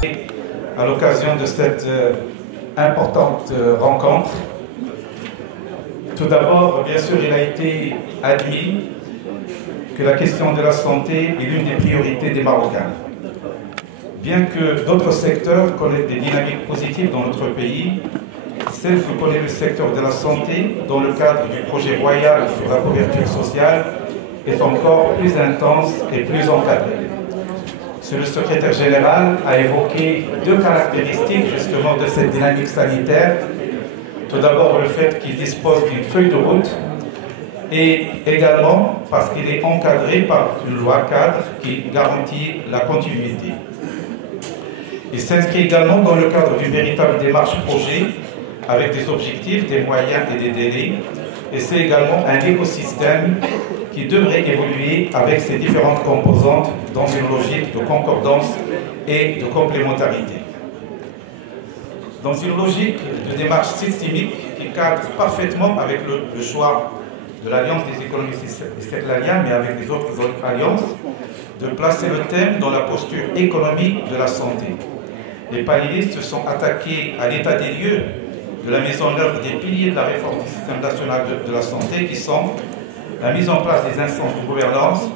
À l'occasion de cette importante rencontre, tout d'abord, bien sûr, il a été admis que la question de la santé est l'une des priorités des Marocains. Bien que d'autres secteurs connaissent des dynamiques positives dans notre pays, celle que connaît le secteur de la santé, dans le cadre du projet royal sur la couverture sociale, est encore plus intense et plus encadrée. Le secrétaire général a évoqué deux caractéristiques justement de cette dynamique sanitaire. Tout d'abord, le fait qu'il dispose d'une feuille de route et également parce qu'il est encadré par une loi cadre qui garantit la continuité. Il s'inscrit également dans le cadre d'une véritable démarche projet avec des objectifs, des moyens et des délais. Et c'est également un écosystème qui devrait évoluer avec ses différentes composantes dans une logique de concordance et de complémentarité. Dans une logique de démarche systémique qui cadre parfaitement avec le choix de l'Alliance des économies séclariennes, mais avec les autres alliances, de placer le thème dans la posture économique de la santé. Les panélistes se sont attaqués à l'état des lieux de la mise en œuvre des piliers de la réforme du système national de la santé qui sont la mise en place des instances de gouvernance,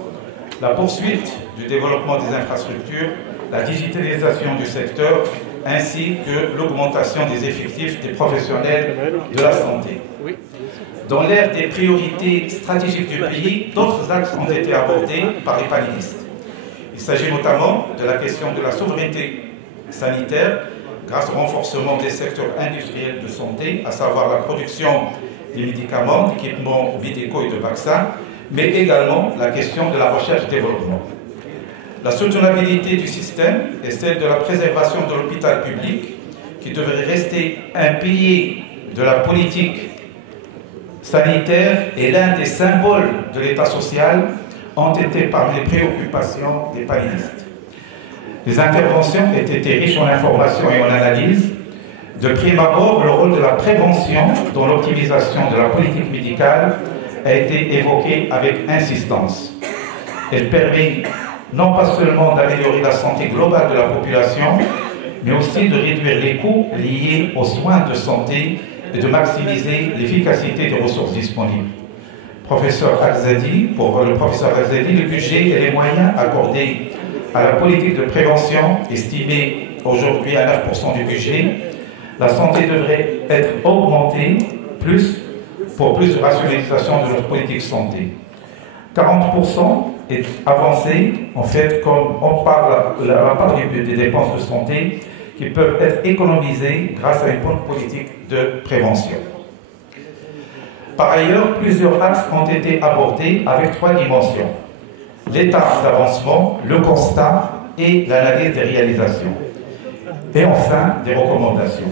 la poursuite du développement des infrastructures, la digitalisation du secteur, ainsi que l'augmentation des effectifs des professionnels de la santé. Dans l'ère des priorités stratégiques du pays, d'autres axes ont été abordés par les panélistes. Il s'agit notamment de la question de la souveraineté sanitaire, grâce au renforcement des secteurs industriels de santé, à savoir la production des médicaments, d'équipements médicaux et de vaccins, mais également la question de la recherche-développement. La soutenabilité du système est celle de la préservation de l'hôpital public, qui devrait rester un pilier de la politique sanitaire et l'un des symboles de l'État social, ont été parmi les préoccupations des panélistes. Les interventions ont été riches en informations et en analyses. De prime abord, le rôle de la prévention dans l'optimisation de la politique médicale a été évoqué avec insistance. Elle permet non pas seulement d'améliorer la santé globale de la population, mais aussi de réduire les coûts liés aux soins de santé et de maximiser l'efficacité des ressources disponibles. Pour le professeur Alzadi, le budget et les moyens accordés à la politique de prévention, estimée aujourd'hui à 9% du budget, la santé devrait être augmentée pour plus de rationalisation de notre politique santé. 40% est avancé, en fait, comme on parle la part des dépenses de santé qui peuvent être économisées grâce à une bonne politique de prévention. Par ailleurs, plusieurs axes ont été abordés avec trois dimensions: l'état d'avancement, le constat et l'analyse des réalisations. Et enfin, des recommandations.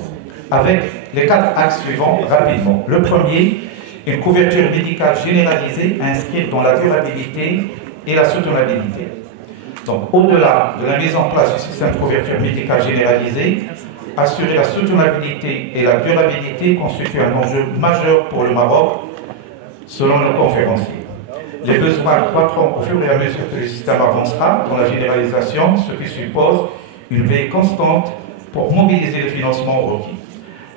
Avec les quatre axes suivants rapidement. Le premier, une couverture médicale généralisée à inscrire dans la durabilité et la soutenabilité. Donc, au-delà de la mise en place du système de couverture médicale généralisée, assurer la soutenabilité et la durabilité constitue un enjeu majeur pour le Maroc, selon nos conférenciers. Les besoins croîtront au fur et à mesure que le système avancera dans la généralisation, ce qui suppose une veille constante pour mobiliser le financement requis.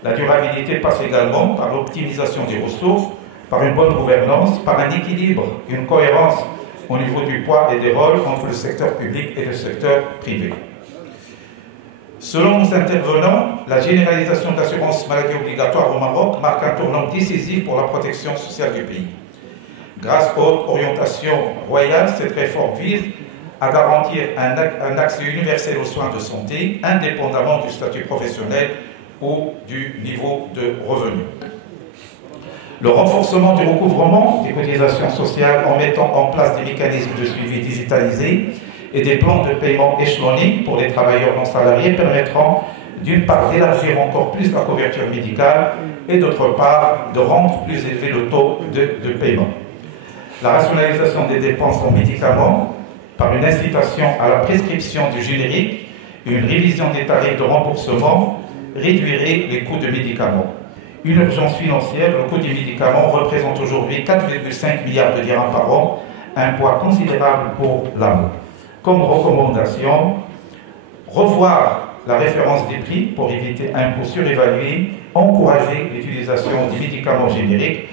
La durabilité passe également par l'optimisation des ressources, par une bonne gouvernance, par un équilibre, une cohérence au niveau du poids et des rôles entre le secteur public et le secteur privé. Selon nos intervenants, la généralisation de l'assurance maladie obligatoire au Maroc marque un tournant décisif pour la protection sociale du pays. Grâce aux orientations royales, cette réforme vise à garantir un accès universel aux soins de santé, indépendamment du statut professionnel ou du niveau de revenu. Le renforcement du recouvrement des cotisations sociales en mettant en place des mécanismes de suivi digitalisés et des plans de paiement échelonnés pour les travailleurs non salariés permettront d'une part d'élargir encore plus la couverture médicale et d'autre part de rendre plus élevé le taux de paiement. La rationalisation des dépenses en médicaments par une incitation à la prescription du générique et une révision des tarifs de remboursement réduirait les coûts de médicaments. Une urgence financière, le coût des médicaments représente aujourd'hui 4,5 milliards de dirhams par an, un poids considérable pour l'AMO. Comme recommandation, revoir la référence des prix pour éviter un coût surévalué, encourager l'utilisation des médicaments génériques.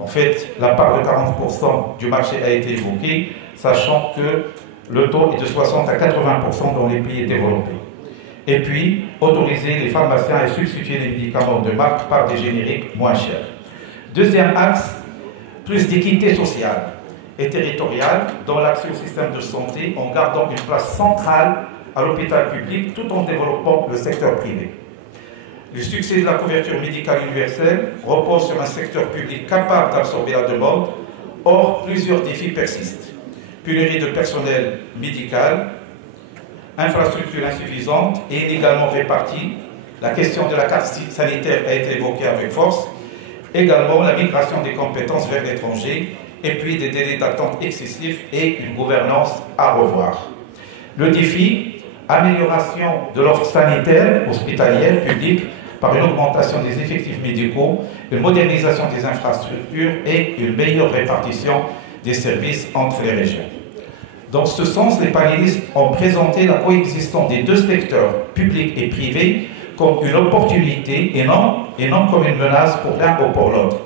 En fait, la part de 40% du marché a été évoquée, sachant que le taux est de 60 à 80% dans les pays développés. Et puis, autoriser les pharmaciens à substituer les médicaments de marque par des génériques moins chers. Deuxième axe, plus d'équité sociale et territoriale dans l'accès au système de santé en gardant une place centrale à l'hôpital public tout en développant le secteur privé. Le succès de la couverture médicale universelle repose sur un secteur public capable d'absorber la demande. Or, plusieurs défis persistent. Pénurie de personnel médical, infrastructures insuffisantes et inégalement réparties. La question de la carte sanitaire a été évoquée avec force. Également, la migration des compétences vers l'étranger, et puis des délais d'attente excessifs et une gouvernance à revoir. Le défi, amélioration de l'offre sanitaire hospitalière publique par une augmentation des effectifs médicaux, une modernisation des infrastructures et une meilleure répartition des services entre les régions. Dans ce sens, les panélistes ont présenté la coexistence des deux secteurs, public et privé, comme une opportunité et non comme une menace pour l'un ou pour l'autre.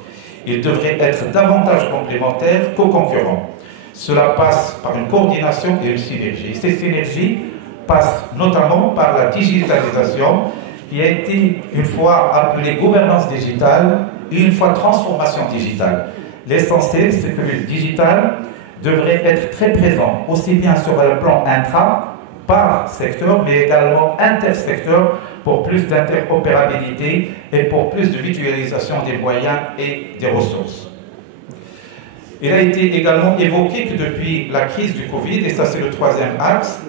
Ils devraient être davantage complémentaires qu'aux concurrents. Cela passe par une coordination et une synergie. Ces synergies passent notamment par la digitalisation, qui a été une fois appelée gouvernance digitale et une fois transformation digitale. L'essentiel, c'est que le digital devrait être très présent, aussi bien sur le plan intra, par secteur, mais également intersecteur, pour plus d'interopérabilité et pour plus de mutualisation des moyens et des ressources. Il a été également évoqué que depuis la crise du Covid, et ça c'est le troisième axe,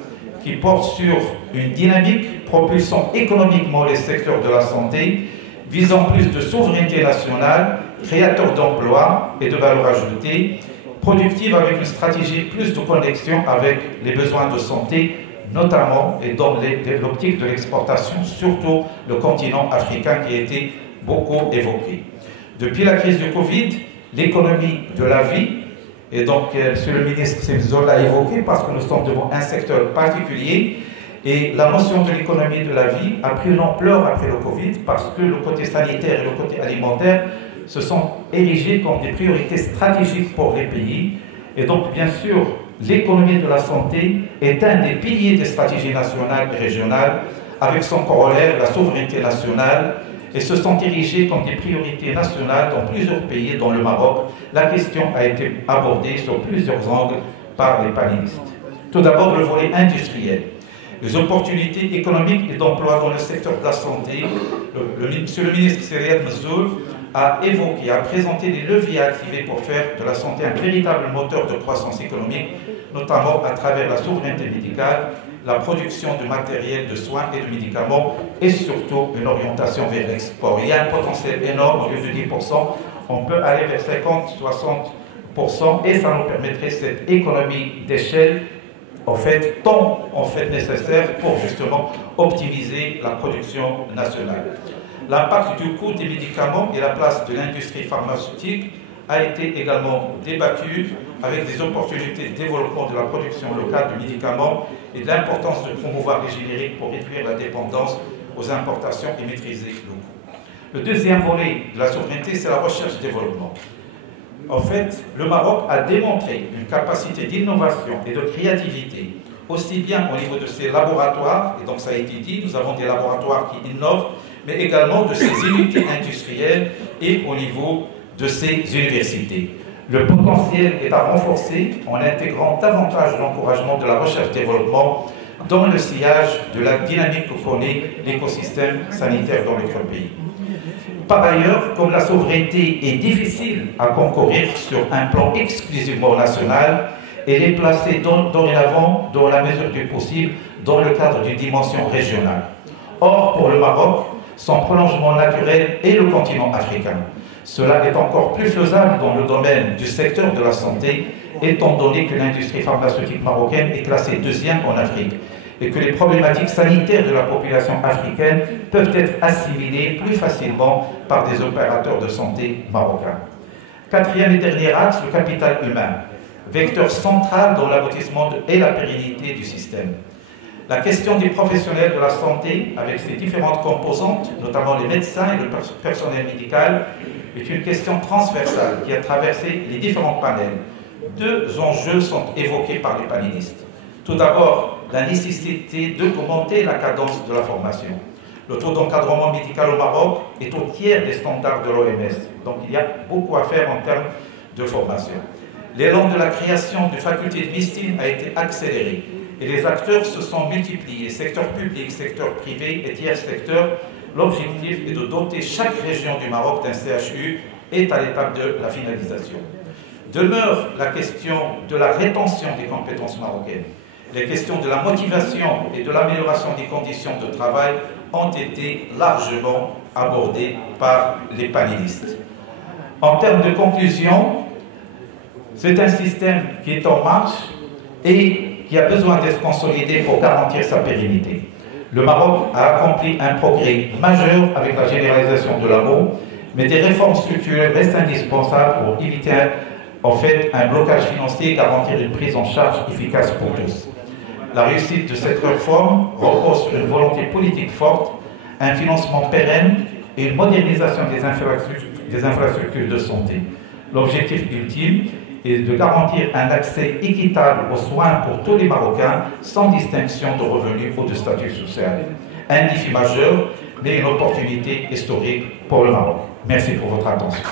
qui porte sur une dynamique propulsant économiquement les secteurs de la santé, visant plus de souveraineté nationale, créateur d'emplois et de valeur ajoutée, productive avec une stratégie plus de connexion avec les besoins de santé, notamment et dans l'optique de l'exportation, surtout le continent africain qui a été beaucoup évoqué. Depuis la crise du Covid, l'économie de la vie, et donc Monsieur le ministre Semzo l'a évoqué parce que nous sommes devant un secteur particulier, et la notion de l'économie de la vie a pris une ampleur après le Covid parce que le côté sanitaire et le côté alimentaire se sont érigés comme des priorités stratégiques pour les pays. Et donc, bien sûr, l'économie de la santé est un des piliers des stratégies nationales et régionales, avec son corollaire, la souveraineté nationale, et se sont érigés comme des priorités nationales dans plusieurs pays, dont le Maroc. La question a été abordée sur plusieurs angles par les panélistes. Tout d'abord, le volet industriel. Les opportunités économiques et d'emploi dans le secteur de la santé. Monsieur le ministre Seriad Mezzoul a évoqué, a présenté les leviers à activer pour faire de la santé un véritable moteur de croissance économique, notamment à travers la souveraineté médicale, la production de matériel de soins et de médicaments, et surtout une orientation vers l'export. Il y a un potentiel énorme, au lieu de 10%, on peut aller vers 50-60%, et ça nous permettrait cette économie d'échelle, en fait, tant en fait nécessaire pour justement optimiser la production nationale. L'impact du coût des médicaments et la place de l'industrie pharmaceutique a été également débattu avec des opportunités de développement de la production locale de médicaments et de l'importance de promouvoir les génériques pour réduire la dépendance aux importations et maîtriser le coût. Le deuxième volet de la souveraineté, c'est la recherche-développement. En fait, le Maroc a démontré une capacité d'innovation et de créativité, aussi bien au niveau de ses laboratoires, et donc ça a été dit, nous avons des laboratoires qui innovent, mais également de ses unités industrielles et au niveau de ses universités. Le potentiel est à renforcer en intégrant davantage l'encouragement de la recherche-développement dans le sillage de la dynamique que connaît l'écosystème sanitaire dans notre pays. Par ailleurs, comme la souveraineté est difficile à concourir sur un plan exclusivement national, elle est placée dorénavant, dans la mesure du possible, dans le cadre d'une dimension régionale. Or, pour le Maroc, son prolongement naturel est le continent africain. Cela est encore plus faisable dans le domaine du secteur de la santé, étant donné que l'industrie pharmaceutique marocaine est classée deuxième en Afrique et que les problématiques sanitaires de la population africaine peuvent être assimilées plus facilement par des opérateurs de santé marocains. Quatrième et dernier axe, le capital humain, vecteur central dans l'aboutissement et la pérennité du système. La question des professionnels de la santé, avec ses différentes composantes, notamment les médecins et le personnel médical, est une question transversale qui a traversé les différents panels. Deux enjeux sont évoqués par les panélistes. Tout d'abord, la nécessité d'augmenter la cadence de la formation. Le taux d'encadrement médical au Maroc est au tiers des standards de l'OMS, donc il y a beaucoup à faire en termes de formation. L'élan de la création de facultés de médecine a été accéléré et les acteurs se sont multipliés, secteur public, secteur privé et tiers secteur. L'objectif est de doter chaque région du Maroc d'un CHU et à l'étape de la finalisation. Demeure la question de la rétention des compétences marocaines. Les questions de la motivation et de l'amélioration des conditions de travail ont été largement abordées par les panélistes. En termes de conclusion, c'est un système qui est en marche et qui a besoin d'être consolidé pour garantir sa pérennité. Le Maroc a accompli un progrès majeur avec la généralisation de l'AMO, mais des réformes structurelles restent indispensables pour éviter un blocage financier et garantir une prise en charge efficace pour tous. La réussite de cette réforme repose sur une volonté politique forte, un financement pérenne et une modernisation des infrastructures de santé. L'objectif ultime est de garantir un accès équitable aux soins pour tous les Marocains, sans distinction de revenus ou de statut social. Un défi majeur, mais une opportunité historique pour le Maroc. Merci pour votre attention.